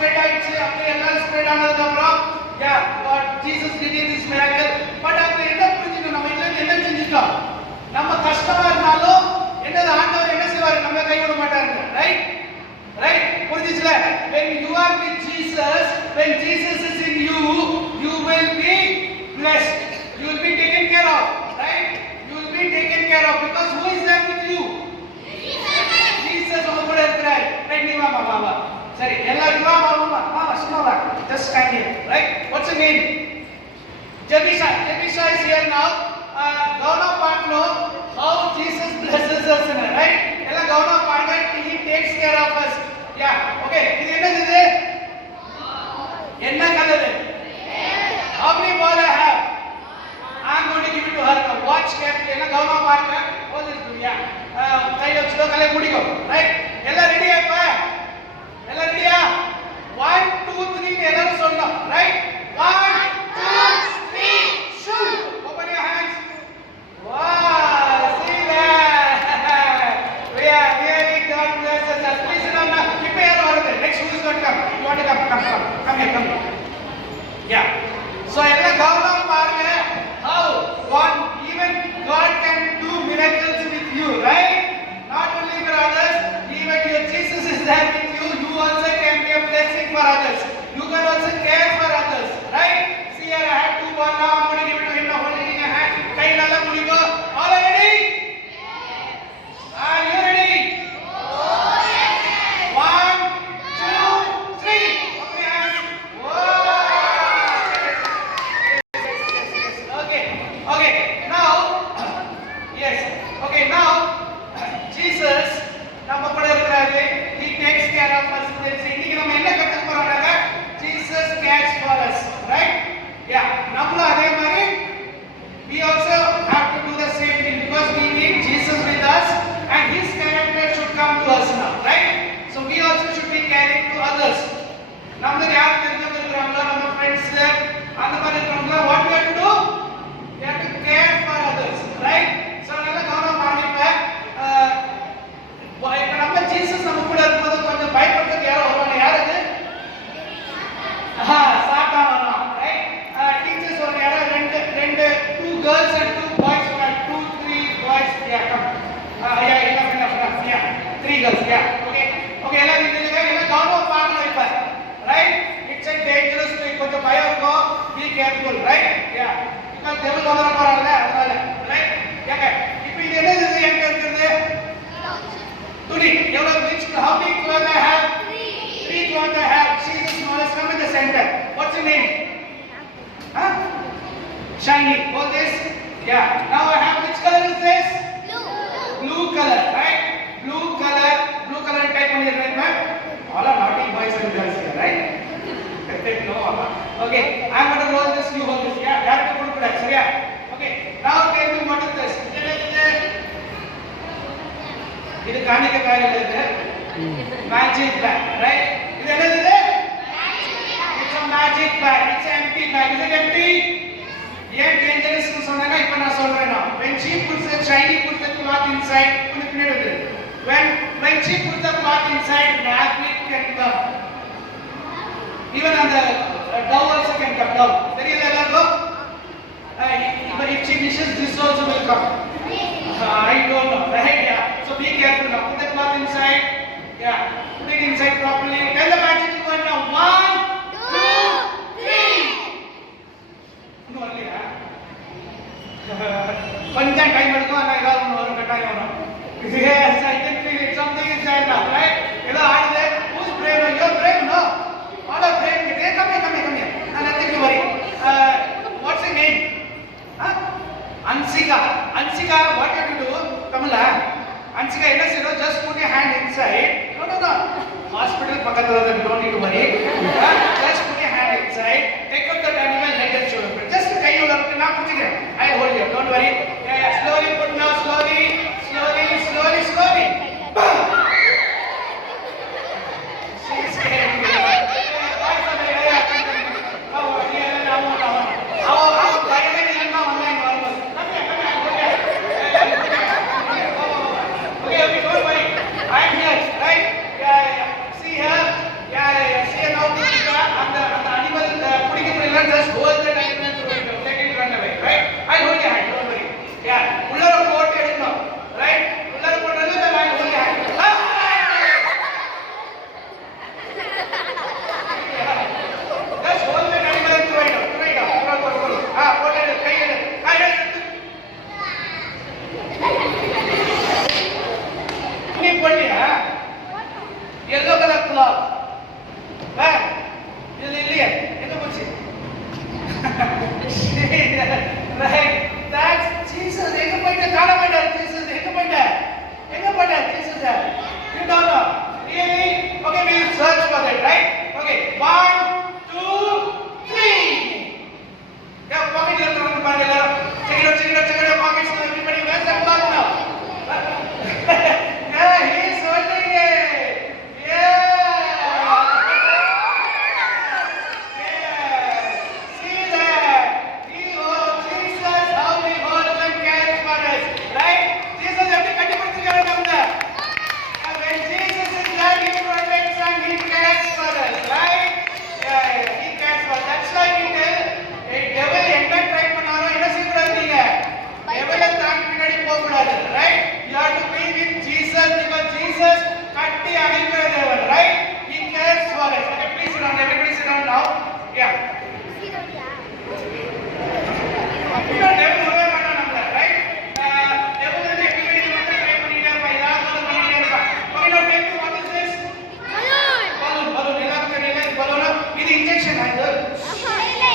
Spread ஆயிடுச்சு. அப்படியே எல்லாம் ஸ்ப்ரெட் ஆனதுக்கு அப்புறம் God Jesus did this miracle. But அதுல என்ன புரிஞ்சுக்கணும், நம்ம இதுல என்ன செஞ்சிட்டோம், நம்ம கஷ்டமா இருந்தாலும் என்னது ஆண்டவர் என்ன செய்வார், நம்ம கைவிட மாட்டாரு. ரைட் ரைட் புரிஞ்சுச்சுல? when you are with Jesus, when Jesus is in you, you will be blessed, you will be taken care of. Right, you will be taken care of because who is there with you? Jesus உங்க கூட இருக்கிறார். Right, நீ வா வா வா. சரி, எல்லாரும் வா வா வா வா சும்மா வா. just stand here. Right, what's your name? Jabisha. Jabisha is here now. Gauna Patno, how Jesus blesses us, right? Ella Gauna Patno, he takes care of us. Yeah, okay. இது என்னது இது? என்ன colour? How many ball I have? I'm going to give it to her. Watch carefully. ella Gauna Patno, all this do. Yeah. கையில வச்சுக்கோ, கையில பிடிக்கோ. Right? எல்லாம் ரெடியா இப்ப? எல்லாம் ரெடியா? 1 2 3 எல்லாரும் சொல்லணும். Right? 1 2 3 shoot. Open your hands. Wow, see that? We are really God blesses us. Please sit down now. Keep your order. Next, who is going to come? You want to come? Come here. Yeah. So ella gavana paaruங்க. How one even God can do miracles with you, right? Not only for others, even your Jesus is there with you. You also can be a blessing for others. You can also care for others, right? See here, I have 2 balls now. I'm going to give it to him now. Holding in your hand. Kai nalla muliko. All are ready? Yes. Are you ready? Oh yes. 1 2 3. Open your hands. Whoa. Okay. Okay. Now, yes. Okay. Now, Jesus நம்ம கூட இருக்கிறாரு. He takes care of us. இன்னைக்கு நம்ம என்ன கத்துக்க போறோம்னா Jesus cares for us, right? Yeah, நம்மளும் அதே மாதிரி we also have to do the same thing because we need Jesus with us and his character should come to us now, right? So we also should be caring to others. நம்மளுக்கு யார் தெரிஞ்சவங்க இருக்காங்களோ, நம்ம friends அந்த மாதிரி இருக்கவங்க, what we have to do? We have to care for others, right? So நல்லா கவனம் பாருங்க. இப்ப நம்ம ஜீசஸ் நம்ம கூட இருக்கும்போது கொஞ்சம் பயப்படுறது யாரோ வருவாங்க. யாருக்கு? சாத்தா வருவான். ரைட், டீச்சர்ஸ் ஒரு யாரோ ரெண்டு 2 girls and 2 boys, 2 3 boys. Yeah, come. Yeah, 3 girls. Yeah, okay எல்லாம் நில்லுங்க. எல்லாம் கவனமா பாருங்க இப்ப. Right, it's a dangerous thing. கொஞ்சம் பயம் இருக்கும். Be careful, right? Yeah, because devil வர போறான்ல, அதனால. ரைட், ஏங்க இப்போ இது என்னது? எங்க இருக்குது துணி. எவ்வளவு rich? How many clothes I have? 3 clothes I have. Jesus Christ, come in the center. What's your name? Shiny. All this? Yeah. Now I have, which color is this? Blue color, right? Blue color type on your right, man. All are naughty boys and girls here, right? No. Okay, I'm going to roll this, you hold this. Yeah, that to put it. Yeah. Okay. Now tell me what is this? இது காணிக்க காயில இது magic back, right? இது என்னது இது? It's a magic bag. It's an empty bag. Is it empty? ஏன் dangerous னு சொன்னேன்னா இப்ப நான் சொல்றேன். When she puts the shiny puts the cloth inside, when she puts the cloth inside, magnet can come. Even on the dove also can come down. தெரியுதா எல்லாருக்கும்? If she wishes, this also will come. I don't know, right? Yeah. So be careful now. Put the cloth inside. Yeah. Put it inside properly. Tell the magic word now. 1 2 3. No, only that. கொஞ்சம் time எடுக்கும். ஆனா ஏதாவது ஒரு கட்டாயம் வரும். Yes, I can feel it. Something inside now, right? ஏதோ ஆடுது. Who's brave? You're brave, no? All are brave. Come here. Nothing to worry. What's your name? Ansika, what have you do? Kamala, Ansika, என்ன செய்யணும்? Just put your hand inside. No. Hospital பக்கத்துல இருக்கு. Don't need to worry. Just put your hand inside. Take out that animal head and shoulder. Just கையோட இருக்கு. நான் பிடிச்சிக்கிறேன். I hold you. Don't worry. Yeah. Slowly put now. Slowly. She's scared. I'm here, right? Yeah. See her? Yeah. See her Really? Okay, we will search for that, right? Okay, 1, 2, 3. Yeah, pocket la throw பாருங்க எல்லாரும். Check it out your pockets.